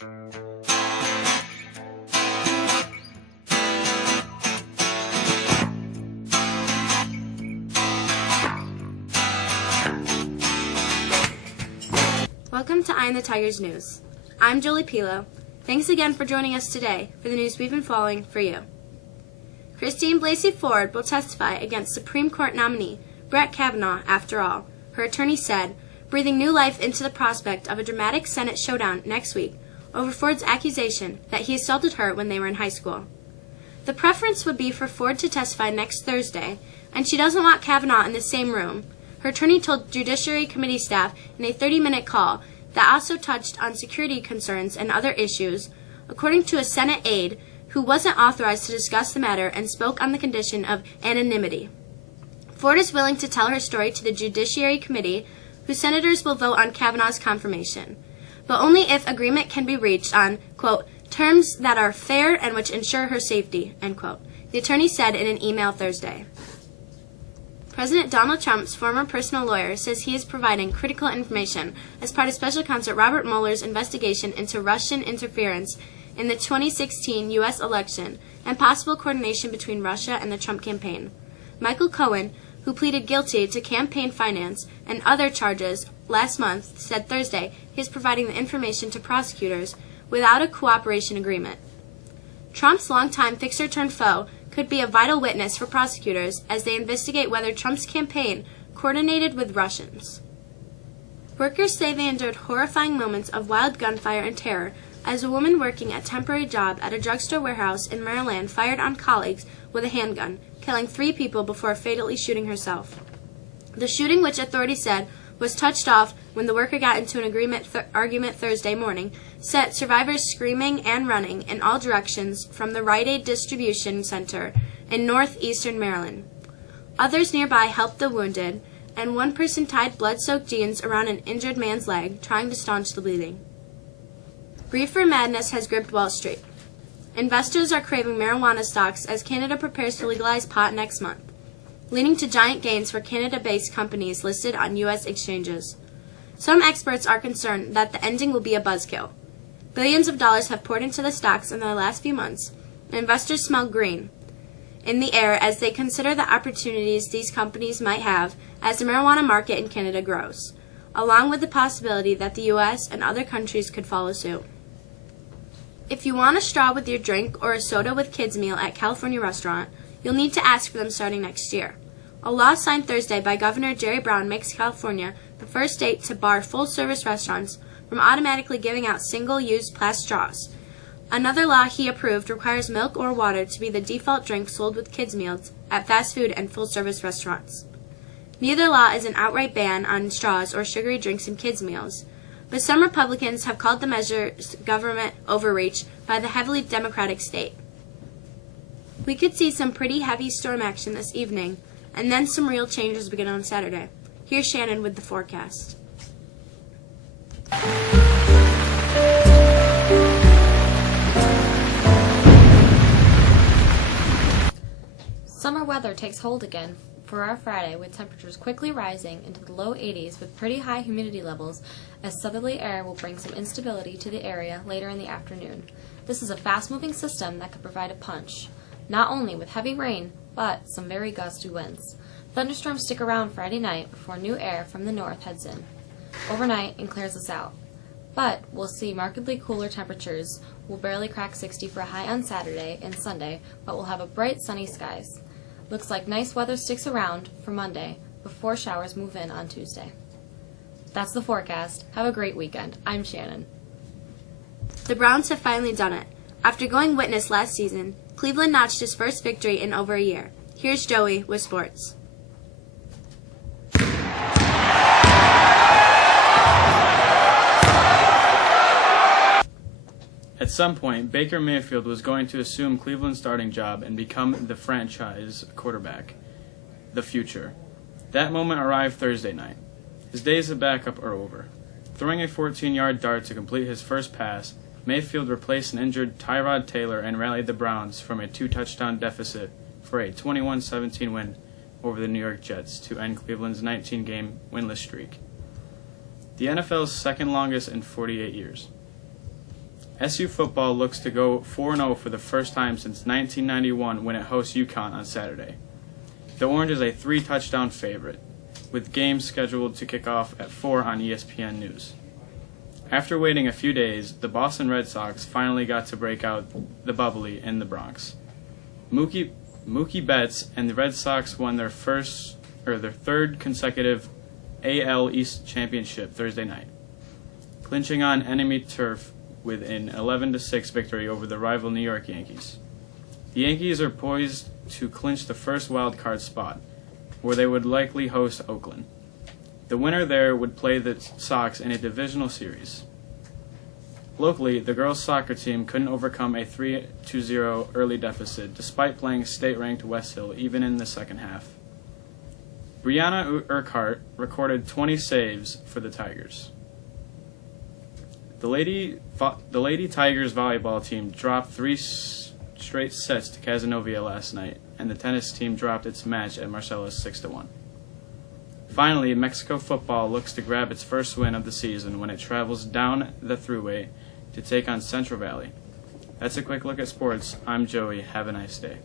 Welcome to Eye on the Tigers News. I'm Jolie Pilo. Thanks again for joining us today for the news we've been following for you. Christine Blasey Ford will testify against Supreme Court nominee Brett Kavanaugh after all, her attorney said, breathing new life into the prospect of a dramatic Senate showdown next week over Ford's accusation that he assaulted her when they were in high school. The preference would be for Ford to testify next Thursday, and she doesn't want Kavanaugh in the same room. Her attorney told Judiciary Committee staff in a 30-minute call that also touched on security concerns and other issues, according to a Senate aide who wasn't authorized to discuss the matter and spoke on the condition of anonymity. Ford is willing to tell her story to the Judiciary Committee, whose senators will vote on Kavanaugh's confirmation, but only if agreement can be reached on, quote, terms that are fair and which ensure her safety, end quote, the attorney said in an email Thursday. President Donald Trump's former personal lawyer says he is providing critical information as part of Special Counsel Robert Mueller's investigation into Russian interference in the 2016 U.S. election and possible coordination between Russia and the Trump campaign. Michael Cohen, who pleaded guilty to campaign finance and other charges last month, said Thursday he is providing the information to prosecutors without a cooperation agreement. Trump's longtime fixer-turned-foe could be a vital witness for prosecutors as they investigate whether Trump's campaign coordinated with Russians. Workers say they endured horrifying moments of wild gunfire and terror as a woman working a temporary job at a drugstore warehouse in Maryland fired on colleagues with a handgun, killing 3 people before fatally shooting herself. The shooting, which authorities said was touched off when the worker got into an argument Thursday morning, set survivors screaming and running in all directions from the Rite Aid distribution center in northeastern Maryland. Others nearby helped the wounded, and one person tied blood-soaked jeans around an injured man's leg, trying to staunch the bleeding. Reefer madness has gripped Wall Street. Investors are craving marijuana stocks as Canada prepares to legalize pot next month, leading to giant gains for Canada-based companies listed on U.S. exchanges. Some experts are concerned that the ending will be a buzzkill. Billions of dollars have poured into the stocks in the last few months, and investors smell green in the air as they consider the opportunities these companies might have as the marijuana market in Canada grows, along with the possibility that the U.S. and other countries could follow suit. If you want a straw with your drink or a soda with kids meal at California restaurant, you'll need to ask for them starting next year. A law signed Thursday by Governor Jerry Brown makes California the first state to bar full-service restaurants from automatically giving out single-use plastic straws. Another law he approved requires milk or water to be the default drink sold with kids' meals at fast food and full-service restaurants. Neither law is an outright ban on straws or sugary drinks in kids' meals, but some Republicans have called the measure government overreach by the heavily Democratic state. We could see some pretty heavy storm action this evening, and then some real changes begin on Saturday. Here's Shannon with the forecast. Summer weather takes hold again for our Friday, with temperatures quickly rising into the low 80s with pretty high humidity levels, as southerly air will bring some instability to the area later in the afternoon. This is a fast-moving system that could provide a punch, not only with heavy rain, but some very gusty winds. Thunderstorms stick around Friday night before new air from the north heads in overnight and clears us out. But we'll see markedly cooler temperatures. We'll barely crack 60 for a high on Saturday and Sunday, but we'll have a bright sunny skies. Looks like nice weather sticks around for Monday before showers move in on Tuesday. That's the forecast. Have a great weekend. I'm Shannon. The Browns have finally done it. After going witness last season, Cleveland notched his first victory in over a year. Here's Joey with sports. At some point, Baker Mayfield was going to assume Cleveland's starting job and become the franchise quarterback, the future. That moment arrived Thursday night. His days of backup are over. Throwing a 14-yard dart to complete his first pass, Mayfield replaced an injured Tyrod Taylor and rallied the Browns from a 2-touchdown deficit for a 21-17 win over the New York Jets to end Cleveland's 19-game winless streak, the NFL's second longest in 48 years. SU football looks to go 4-0 for the first time since 1991 when it hosts UConn on Saturday. The Orange is a 3-touchdown favorite, with games scheduled to kick off at 4 on ESPN News. After waiting a few days, the Boston Red Sox finally got to break out the bubbly in the Bronx. Mookie Betts and the Red Sox won their third consecutive AL East championship Thursday night, clinching on enemy turf with an 11-6 victory over the rival New York Yankees. The Yankees are poised to clinch the first wild card spot, where they would likely host Oakland. The winner there would play the Sox in a divisional series. Locally, the girls' soccer team couldn't overcome a 3-0 early deficit despite playing state-ranked West Hill even in the second half. Brianna Urquhart recorded 20 saves for the Tigers. The Lady Tigers volleyball team dropped 3 straight sets to Cazenovia last night, and the tennis team dropped its match at Marcellus 6-1. Finally, Mexico football looks to grab its first win of the season when it travels down the Thruway to take on Central Valley. That's a quick look at sports. I'm Joey. Have a nice day.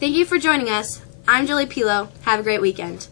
Thank you for joining us. I'm Julie Pilo. Have a great weekend.